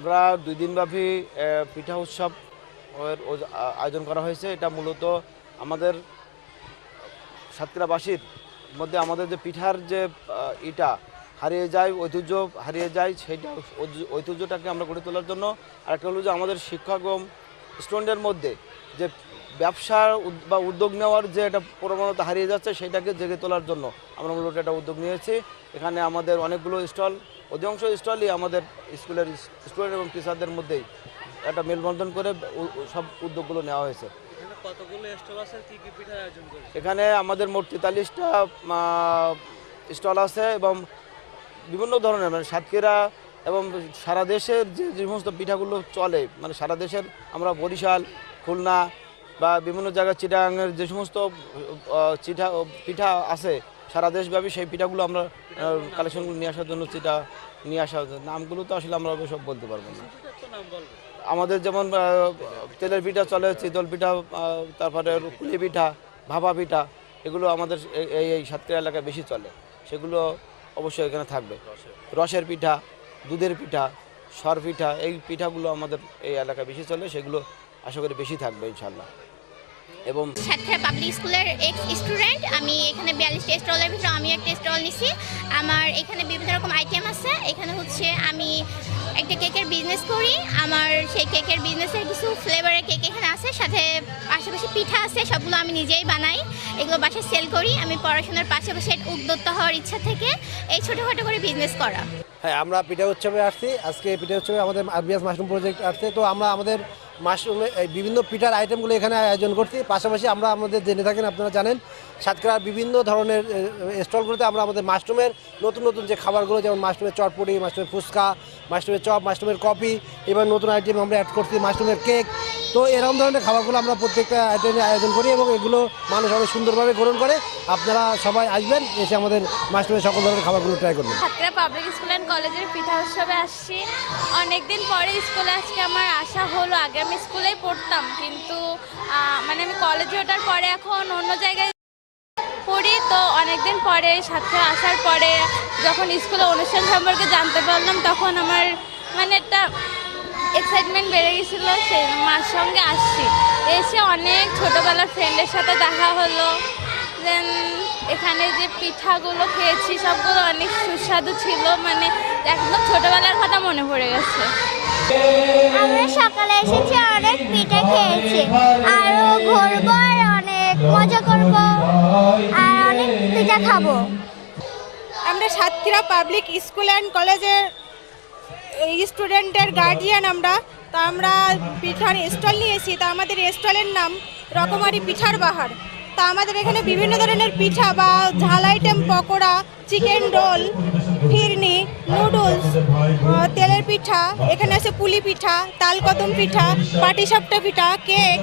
আমরা দুই দিনব্যাপী পিঠা উৎসব আয়োজন করা হয়েছে। এটা মূলত আমাদের সাতক্ষীরাবাসীর মধ্যে আমাদের যে পিঠার যে ইটা হারিয়ে যায়, ঐতিহ্য হারিয়ে যায়, সেইটা ঐতিহ্যটাকে আমরা গড়ে তোলার জন্য আর একটা হলো যে আমাদের শিক্ষক এবং স্টুডেন্টের মধ্যে যে ব্যবসার উদ- বা উদ্যোগ নেওয়ার যে একটা প্রবণতা হারিয়ে যাচ্ছে সেটাকে জেগে তোলার জন্য আমরা মূলত একটা উদ্যোগ নিয়েছি। এখানে আমাদের অনেকগুলো স্টল অধিকাংশ স্টলই আমাদের স্কুলের স্টুডেন্ট এবং টিচারদের মধ্যেই একটা মেলবন্ধন করে সব উদ্যোগগুলো নেওয়া হয়েছে। এখানে আমাদের মোট তেতাল্লিশটা স্টল আছে এবং বিভিন্ন ধরনের মানে সাতক্ষীরা এবং সারা দেশের যে যে সমস্ত পিঠাগুলো চলে মানে সারা দেশের আমরা বরিশাল খুলনা বা বিভিন্ন জায়গায় চিটাগাঙের যে সমস্ত চিঠা পিঠা আছে সারা দেশব্যাপী সেই পিঠাগুলো আমরা কালেকশনগুলো নিয়ে আসার জন্য চিটা নিয়ে আসা হচ্ছে। নামগুলো তো আসলে আমরা সব বলতে পারব না। আমাদের যেমন তেলের পিঠা চলে চিতল পিঠা তারপরে কুলি পিঠা, ভাপা পিঠা, এগুলো আমাদের এই এই সাতক্ষীরা এলাকায় বেশি চলে। সেগুলো অবশ্যই এখানে থাকবে। রসের পিঠা, দুধের পিঠা, সর পিঠা, এই পিঠাগুলো আমাদের এই এলাকায় বেশি চলে, সেগুলো আশা করি বেশি থাকবে ইনশাল্লাহ এবং স্কুলের এক্স স্টুডেন্ট আমি এখানে স্টলের ভিতরে আমি একটা স্টল নিছি। আমার এখানে বিভিন্ন রকম আইটেম আছে। এখানে হচ্ছে আমি একটা কেকের বিজনেস করি। আমার সেই কেকের বিজনেসের কিছু ফ্লেভারের কেক এখানে আছে। সাথে পাশাপাশি পিঠা আছে, সবগুলো আমি নিজেই বানাই। এগুলো বাসায় সেল করি। আমি পড়াশোনার পাশাপাশি উদ্যোক্তা হওয়ার ইচ্ছা থেকে এই ছোটোখাটো করে বিজনেস করা। হ্যাঁ আমরা পিঠা উৎসবে আসছি। আজকে পিঠা উৎসবে আমাদের আরবিএস মাশরুম প্রজেক্ট আসছে। তো আমরা আমাদের মাশরুমে বিভিন্ন পিঠার আইটেমগুলো এখানে আয়োজন করছি। পাশাপাশি আমরা আমাদের জেনে থাকেন, আপনারা জানেন, সাতক্ষীরার বিভিন্ন ধরনের স্টলগুলোতে আমরা আমাদের মাশরুমের নতুন নতুন যে খাবারগুলো, যেমন মাশরুমের চটপটি, মাশরুমের ফুচকা, মাশরুমের চপ, মাশরুমের কফি, এবার নতুন আইটেম আমরা অ্যাড করছি, মাশরুমের কেক তো এরকম ধরনের খাবারগুলো আমরা প্রত্যেকটা আইটেমে আয়োজন করি এবং এগুলো মানুষ অনেক সুন্দরভাবে গ্রহণ করে। আপনারা সবাই আসবেন, এসে আমাদের মাশরুমের সকল ধরনের খাবারগুলো ট্রাই করবেন। কলেজের পিঠা উৎসবে আসছি। অনেকদিন পরে স্কুলে আজকে আমার আসা হলো। আগে আমি স্কুলেই পড়তাম, কিন্তু মানে আমি কলেজে ওঠার পরে এখন অন্য জায়গায় পড়ি। তো অনেকদিন পরে সাথে আসার পরে যখন স্কুলে অনুষ্ঠান সম্পর্কে জানতে পারলাম, তখন আমার মানে একটা এক্সাইটমেন্ট বেড়ে গেছিল সেই মার সঙ্গে আসছি। এসে অনেক ছোটোবেলার ফ্রেন্ডের সাথে দেখা হলো। দেন এখানে যে পিঠাগুলো খেয়েছি, সবগুলো অনেক সুস্বাদু ছিল মানে একদম ছোটোবেলার কথা মনে পড়ে গেছে। আমরা সকালে এসেছি অনেক পিঠে খেয়েছি। আরও ঘুরবো আর অনেক মজা করব। আর অনেক পিঠা খাব। আমরা সাতক্ষীরা পাবলিক স্কুল অ্যান্ড কলেজের স্টুডেন্টের গার্জিয়ান আমরা। তা আমরা পিঠার স্টল নিয়েছি তা আমাদের স্টলের নাম রকমারি পিঠার বাহার। তা আমাদের এখানে বিভিন্ন ধরনের পিঠা বা ঝাল item pakora chicken roll phirni noodles তেলের পিঠা, এখানে আছে পুলি পিঠা, তালকদম পিঠা, পাটিসাপটা পিঠা কেক